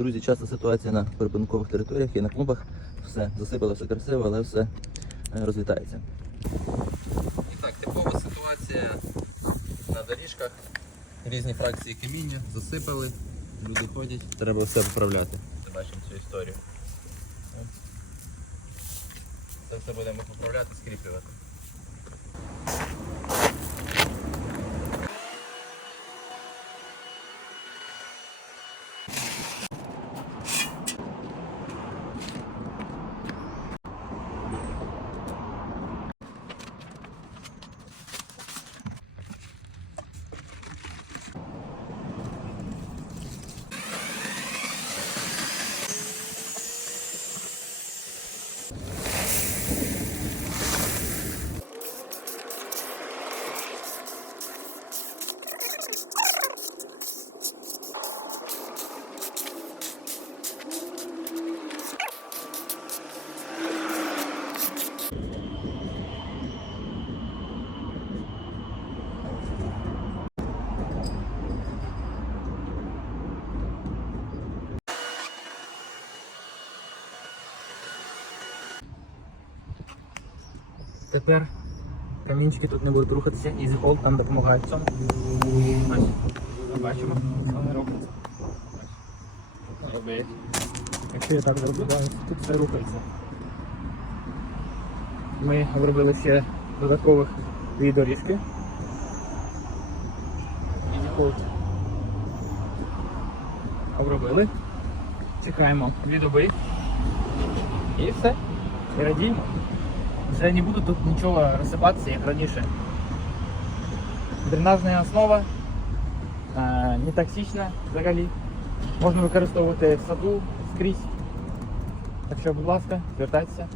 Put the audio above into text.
Друзі, часто ситуація на прибункових територіях і на клубах. Все засипало, все красиво, але все е, розлітається. І так, типова ситуація на доріжках. Різні фракції каміння засипали, люди ходять. Треба все поправляти. Ми бачимо цю історію. Це все будемо поправляти, скріплювати. Тепер камінчики тут не будуть рухатися, Easy Hold там допомагає цьому. Бачимо, що вони роблять. Ось. Роблять. Якщо я так зроблю, тут все рухається. Ми обробили ще додаткових дві доріжки. Easy Hold. Обробили. Чекаємо дві доби. І все. І радіємо. Вже не буде тут нічого розсипатися, як раніше. Дренажна основа е, не токсична взагалі. Можна використовувати в саду скрізь. Так що, будь ласка, звертайтеся.